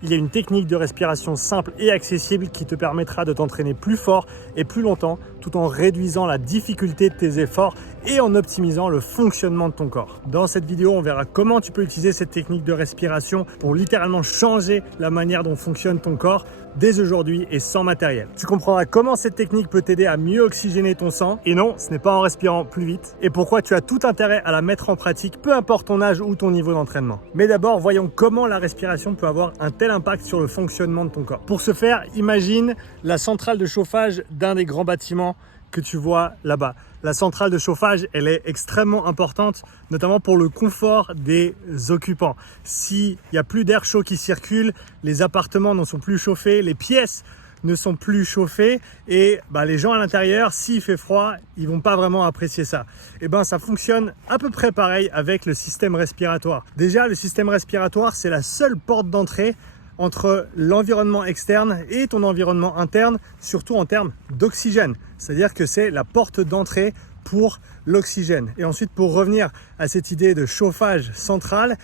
Il y a une technique de respiration simple et accessible qui te permettra de t'entraîner plus fort et plus longtemps tout en réduisant la difficulté de tes efforts et en optimisant le fonctionnement de ton corps. Dans cette vidéo, on verra comment tu peux utiliser cette technique de respiration pour littéralement changer la manière dont fonctionne ton corps dès aujourd'hui et sans matériel. Tu comprendras comment cette technique peut t'aider à mieux oxygéner ton sang. Et non, ce n'est pas en respirant plus vite. Et pourquoi tu as tout intérêt à la mettre en pratique, peu importe ton âge ou ton niveau d'entraînement. Mais d'abord, voyons comment la respiration peut avoir un tel impact sur le fonctionnement de ton corps. Pour ce faire, imagine la centrale de chauffage d'un des grands bâtiments que tu vois là-bas. La centrale de chauffage, elle est extrêmement importante, notamment pour le confort des occupants. S'il n'y a plus d'air chaud qui circule, les appartements ne sont plus chauffés, les pièces ne sont plus chauffées et les gens à l'intérieur, s'il fait froid, ils vont pas vraiment apprécier ça. Et ça fonctionne à peu près pareil avec le système respiratoire. Déjà, le système respiratoire, c'est la seule porte d'entrée entre l'environnement externe et ton environnement interne, surtout en termes d'oxygène. C'est-à-dire que c'est la porte d'entrée pour l'oxygène. Et ensuite, pour revenir à cette idée de chauffage central,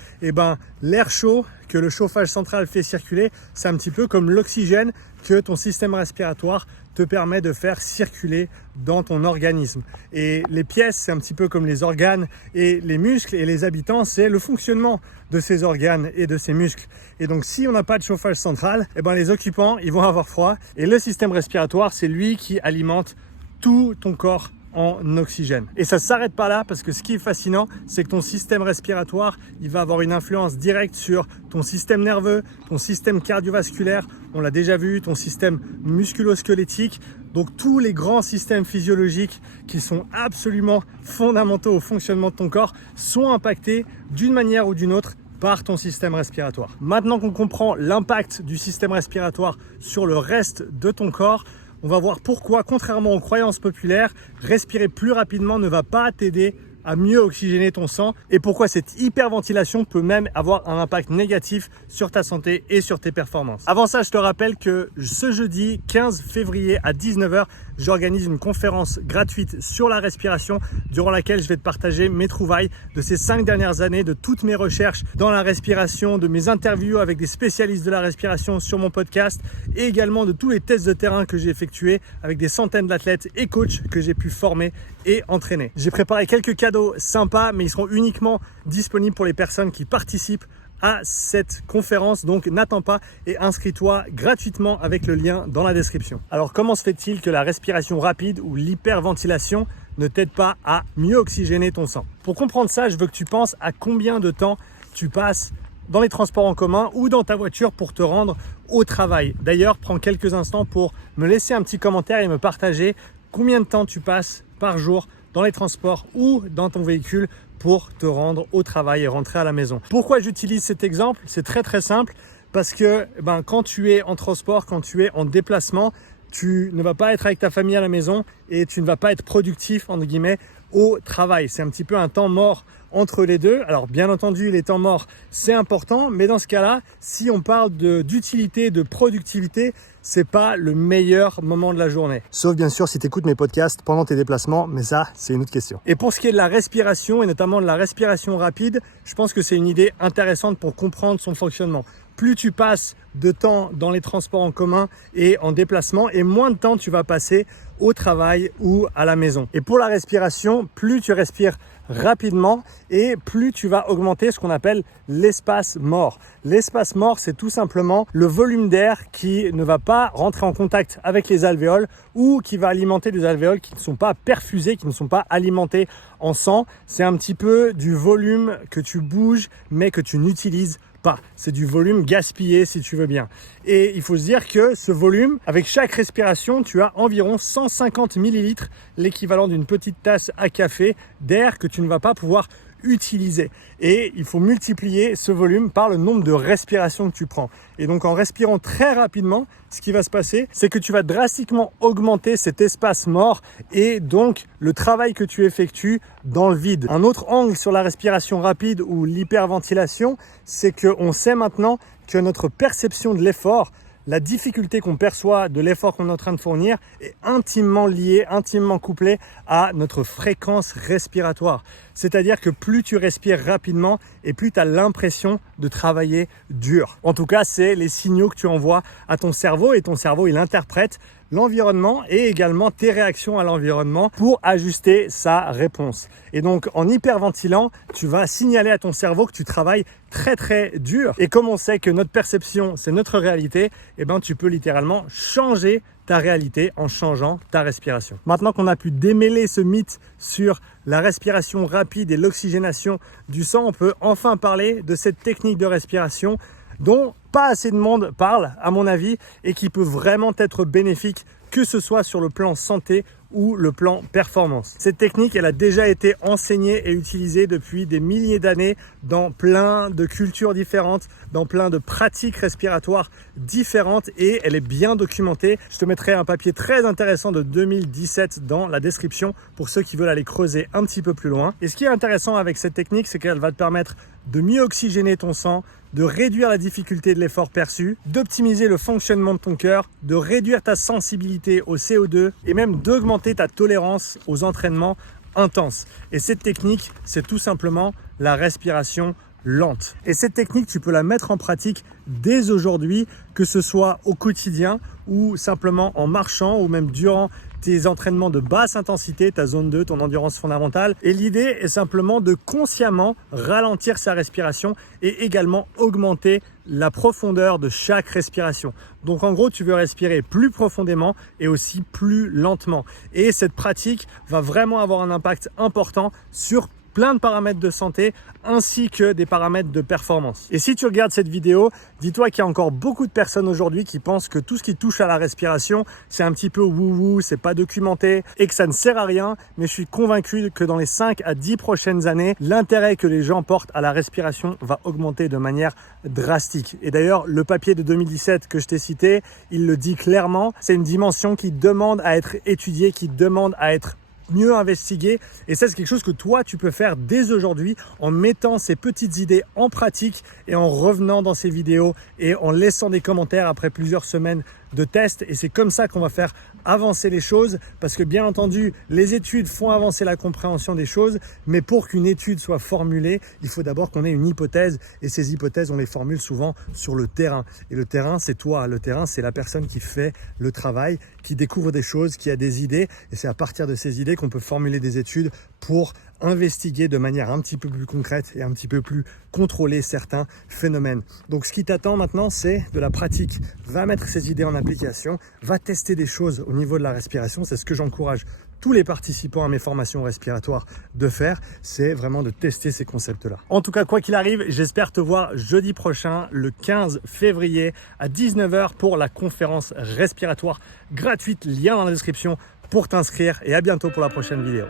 l'air chaud que le chauffage central fait circuler, c'est un petit peu comme l'oxygène que ton système respiratoire te permet de faire circuler dans ton organisme. Et les pièces, c'est un petit peu comme les organes et les muscles, et les habitants, c'est le fonctionnement de ces organes et de ces muscles. Et donc, si on n'a pas de chauffage central, les occupants, ils vont avoir froid. Et le système respiratoire, c'est lui qui alimente tout ton corps en oxygène. Et ça ne s'arrête pas là, parce que ce qui est fascinant, c'est que ton système respiratoire, il va avoir une influence directe sur ton système nerveux, ton système cardiovasculaire, on l'a déjà vu, ton système musculo-squelettique. Donc tous les grands systèmes physiologiques qui sont absolument fondamentaux au fonctionnement de ton corps sont impactés d'une manière ou d'une autre par ton système respiratoire. Maintenant qu'on comprend l'impact du système respiratoire sur le reste de ton corps, on va voir pourquoi, contrairement aux croyances populaires, respirer plus rapidement ne va pas t'aider à mieux oxygéner ton sang et pourquoi cette hyperventilation peut même avoir un impact négatif sur ta santé et sur tes performances. Avant ça, je te rappelle que ce jeudi 15 février à 19 h, j'organise une conférence gratuite sur la respiration durant laquelle je vais te partager mes trouvailles de ces 5 dernières années, de toutes mes recherches dans la respiration, de mes interviews avec des spécialistes de la respiration sur mon podcast et également de tous les tests de terrain que j'ai effectués avec des centaines d'athlètes et coachs que j'ai pu former et entraîner. J'ai préparé quelques cadeaux sympas, mais ils seront uniquement disponibles pour les personnes qui participent à cette conférence. Donc n'attends pas et inscris-toi gratuitement avec le lien dans la description. Alors comment se fait-il que la respiration rapide ou l'hyperventilation ne t'aide pas à mieux oxygéner ton sang? Pour comprendre ça, je veux que tu penses à combien de temps tu passes dans les transports en commun ou dans ta voiture pour te rendre au travail. D'ailleurs, prends quelques instants pour me laisser un petit commentaire et me partager combien de temps tu passes par jour dans les transports ou dans ton véhicule pour te rendre au travail et rentrer à la maison. Pourquoi j'utilise cet exemple? C'est très simple, parce que quand tu es en transport, quand tu es en déplacement, tu ne vas pas être avec ta famille à la maison et tu ne vas pas être productif entre guillemets au travail. C'est un petit peu un temps mort entre les deux. Alors bien entendu, les temps morts, c'est important, mais dans ce cas-là, si on parle d'utilité, de productivité, c'est pas le meilleur moment de la journée. Sauf bien sûr si tu écoutes mes podcasts pendant tes déplacements, mais ça, c'est une autre question. Et pour ce qui est de la respiration, et notamment de la respiration rapide, je pense que c'est une idée intéressante pour comprendre son fonctionnement. Plus tu passes de temps dans les transports en commun et en déplacement, et moins de temps tu vas passer au travail ou à la maison. Et pour la respiration, plus tu respires rapidement et plus tu vas augmenter ce qu'on appelle l'espace mort. L'espace mort, c'est tout simplement le volume d'air qui ne va pas rentrer en contact avec les alvéoles ou qui va alimenter des alvéoles qui ne sont pas perfusées, qui ne sont pas alimentées en sang. C'est un petit peu du volume que tu bouges mais que tu n'utilises pas. C'est du volume gaspillé si tu veux bien. Et il faut se dire que ce volume, avec chaque respiration, tu as environ 150 millilitres, l'équivalent d'une petite tasse à café d'air que tu ne vas pas pouvoir utiliser. Et il faut multiplier ce volume par le nombre de respirations que tu prends. Et donc en respirant très rapidement, ce qui va se passer, c'est que tu vas drastiquement augmenter cet espace mort et donc le travail que tu effectues dans le vide. Un autre angle sur la respiration rapide ou l'hyperventilation, c'est qu'on sait maintenant que notre perception de l'effort, la difficulté qu'on perçoit de l'effort qu'on est en train de fournir est intimement liée, intimement couplée à notre fréquence respiratoire. C'est-à-dire que plus tu respires rapidement et plus tu as l'impression de travailler dur. En tout cas, c'est les signaux que tu envoies à ton cerveau et ton cerveau, il interprète l'environnement et également tes réactions à l'environnement pour ajuster sa réponse. Et donc, en hyperventilant, tu vas signaler à ton cerveau que tu travailles très très dur. Et comme on sait que notre perception, c'est notre réalité, eh ben, tu peux littéralement changer ta réalité en changeant ta respiration. Maintenant qu'on a pu démêler ce mythe sur la respiration rapide et l'oxygénation du sang, on peut enfin parler de cette technique de respiration dont pas assez de monde parle, à mon avis, et qui peut vraiment être bénéfique, que ce soit sur le plan santé ou le plan performance. Cette technique, elle a déjà été enseignée et utilisée depuis des milliers d'années dans plein de cultures différentes, dans plein de pratiques respiratoires différentes et elle est bien documentée. Je te mettrai un papier très intéressant de 2017 dans la description pour ceux qui veulent aller creuser un petit peu plus loin. Et ce qui est intéressant avec cette technique, c'est qu'elle va te permettre de mieux oxygéner ton sang, de réduire la difficulté de l'effort perçu, d'optimiser le fonctionnement de ton cœur, de réduire ta sensibilité au CO2 et même d'augmenter ta tolérance aux entraînements intenses. Et cette technique, c'est tout simplement la respiration lente. Et cette technique, tu peux la mettre en pratique dès aujourd'hui, que ce soit au quotidien ou simplement en marchant ou même durant tes entraînements de basse intensité, ta zone 2, ton endurance fondamentale. Et l'idée est simplement de consciemment ralentir sa respiration et également augmenter la profondeur de chaque respiration. Donc en gros, tu veux respirer plus profondément et aussi plus lentement. Et cette pratique va vraiment avoir un impact important sur plein de paramètres de santé ainsi que des paramètres de performance. Et si tu regardes cette vidéo, dis-toi qu'il y a encore beaucoup de personnes aujourd'hui qui pensent que tout ce qui touche à la respiration, c'est un petit peu wouhou, c'est pas documenté et que ça ne sert à rien. Mais je suis convaincu que dans les 5 à 10 prochaines années, l'intérêt que les gens portent à la respiration va augmenter de manière drastique. Et d'ailleurs, le papier de 2017 que je t'ai cité, il le dit clairement, c'est une dimension qui demande à être étudiée, qui demande à être mieux investiguer et ça c'est quelque chose que toi tu peux faire dès aujourd'hui en mettant ces petites idées en pratique et en revenant dans ces vidéos et en laissant des commentaires après plusieurs semaines de tests et c'est comme ça qu'on va faire avancer les choses parce que bien entendu les études font avancer la compréhension des choses mais pour qu'une étude soit formulée il faut d'abord qu'on ait une hypothèse et ces hypothèses on les formule souvent sur le terrain et le terrain c'est toi, le terrain c'est la personne qui fait le travail, qui découvre des choses, qui a des idées et c'est à partir de ces idées qu'on peut formuler des études pour investiguer de manière un petit peu plus concrète et un petit peu plus contrôler certains phénomènes. Donc ce qui t'attend maintenant, c'est de la pratique. Va mettre ces idées en application, va tester des choses au niveau de la respiration. C'est ce que j'encourage tous les participants à mes formations respiratoires de faire, c'est vraiment de tester ces concepts-là. En tout cas, quoi qu'il arrive, j'espère te voir jeudi prochain, le 15 février à 19 h pour la conférence respiratoire gratuite. Lien dans la description pour t'inscrire et à bientôt pour la prochaine vidéo.